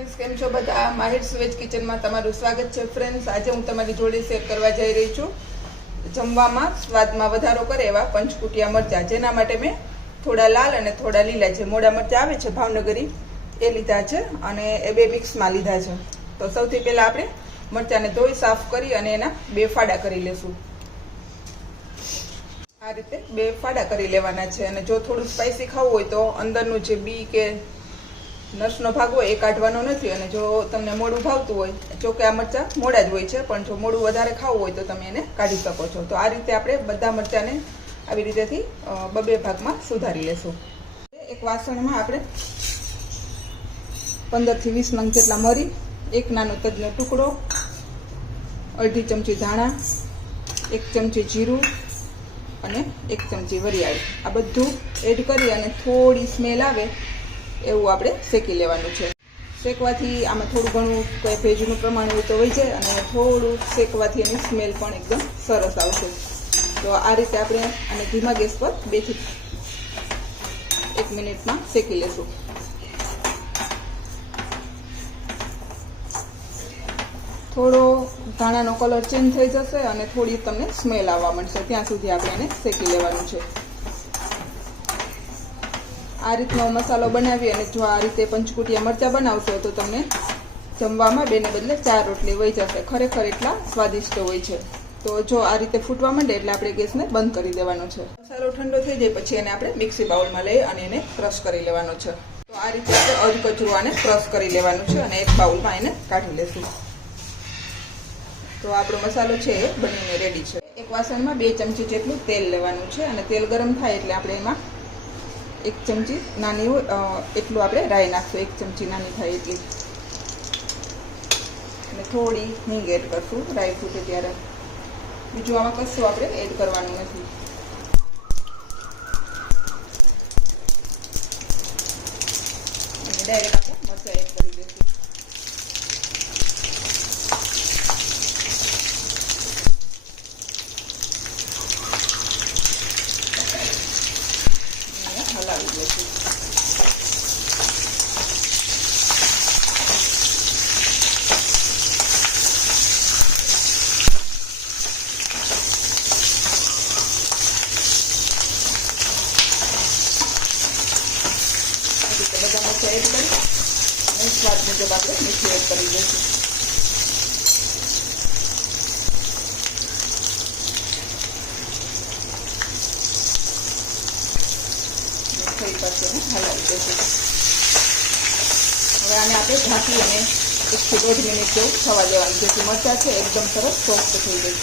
Friends, કેમ છો બધા? માહિર્સ વેજ કિચનમાં તમારું સ્વાગત છે. ફ્રેન્ડ્સ, આજે હું તમારી જોડે શેર કરવા જઈ રહી છું જમવામાં સ્વાદમાં વધારો કરે એવા પંચકુટિયા મરચાં, જેના માટે મેં થોડા લાલ અને થોડા લીલા જે મોડા મરચાં આવે છે ભાવનગરી એ લીધા છે અને એ બે મિક્સમાં લીધા છે. તો સૌથી પહેલાં આપણે મરચાંને ધોઈ સાફ કરી અને એના બે ફાડા કરી લેશું. આ રીતે બે ફાડા કરી લેવાના છે. અને જો થોડું સ્પાઇસી ખાવું હોય તો અંદરનું જે બી કે નસનો ભાગ હોય એ કાઢવાનો નથી. અને જો તમને મોડું ભાવતું હોય, જોકે આ મરચાં મોડા જ હોય છે, પણ જો મોડું વધારે ખાવું હોય તો તમે એને કાઢી શકો છો. તો આ રીતે આપણે બધા મરચાંને આવી રીતેથી બબે ભાગમાં સુધારી લેશું. એક વાસણમાં આપણે 15 થી 20 નંગ જેટલા મરી, એક નાનો તજનો ટુકડો, અડધી ચમચી ધાણા, 1 ચમચી જીરું અને 1 ચમચી વરિયાળી, આ બધું એડ કરી અને થોડી સ્મેલ આવે એવું આપણે શેકી લેવાનું છે. શેકવાથી આમાં થોડું ઘણું કોઈ ભેજનું પ્રમાણ હોય તો વહી જાય અને થોડું શેકવાથી એની સ્મેલ પણ એકદમ સરસ આવશે. તો આ રીતે આપણે આને ધીમા ગેસ પર 2 થી 1 મિનિટમાં શેકી લેશું. થોડો ધાણાનો કલર ચેન્જ થઈ જશે અને થોડી તમને સ્મેલ આવવા મળશે, ત્યાં સુધી આપણે એને શેકી લેવાનું છે. આ રીતનો મસાલો બનાવી અને જો આ રીતે પંચકુટિયા મરચાં બનાવશો તો તમને જમવામાં 2 ને બદલે 4 રોટલી વહી જશે. ખરેખર એટલા સ્વાદિષ્ટ હોય છે. તો જો આ રીતે ફૂટવા માંડે એટલે આપણે ગેસને બંધ કરી દેવાનો છે. મસાલો ઠંડો થઈ જાય પછી એને આપણે મિક્સી બાઉલમાં લઈ અને એને ક્રશ કરી લેવાનો છે. તો આ રીતે આપણે અધકચરું આને ક્રશ કરી લેવાનું છે અને એક બાઉલમાં એને કાઢી લેશું. તો આપણો મસાલો છે એ બનીને રેડી છે. એક વાસણમાં 2 ચમચી જેટલું તેલ લેવાનું છે અને તેલ ગરમ થાય એટલે આપણે એમાં 1 ચમચી નાની એટલું આપણે રાઈ નાખશું, 1 ચમચી નાની થાય એટલી, અને થોડી હિંગ એડ કરશું રાઈ ફૂટે ત્યારે. બીજું આમાં કશું આપણે એડ કરવાનું નથી. અને ડાયરેક્ટ આપણે મરચાં એડ કરી દઈશું. હલાવી દઈશું. બધા મરચાં એડ કરી અને સ્વાદ મુજબ આપણે મીઠું એડ કરી દઈશું. ફરી પાછું એને હલાવી દઈશું. હવે આને આપણે ઢાંકી અને 1 થી 1.5 મિનિટ જેવું થવા દેવાનું, જેથી મરચાં છે એકદમ સરસ સોફ્ટ થઈ જાય.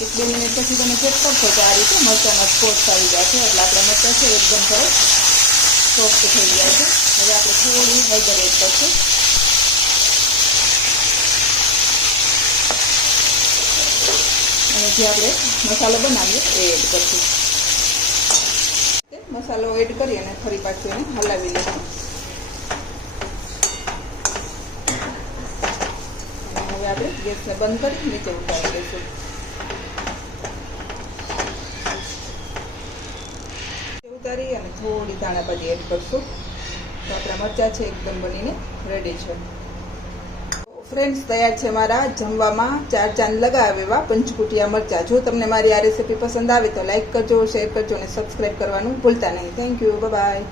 1-2 મિનિટ પછી તમે ચેક કરશો તો આ રીતે મરચાંના સ્પોટ્સ આવી ગયા છે, એટલે આપણા મરચાં છે એકદમ સરસ સોફ્ટ થઈ ગયા છે. હવે આપણે થોડી હળદર એડ કરશું. અને જે આપણે મસાલો બનાવીએ એ એડ કરશું. મસાલો એડ કરી અને ફરી પાછું એને હલાવી લઈશું. અને હવે આપણે ગેસને બંધ કરી નીચે ઉતારી દઈશું. ઉતારી અને થોડી ધાણાભાજી એડ કરશું. તો આપણા મરચાં છે એકદમ બનીને રેડી છે. ફ્રેન્ડ્સ, તૈયાર છે મારા જમવામાં 4 ચાંદ લગાવે એવા પંચકુટિયા મરચાં. જો તમને મારી આ રેસીપી પસંદ આવે તો લાઈક કરજો, શેર કરજો અને સબસ્ક્રાઈબ કરવાનું ભૂલતા નહીં. Thank you. બાય.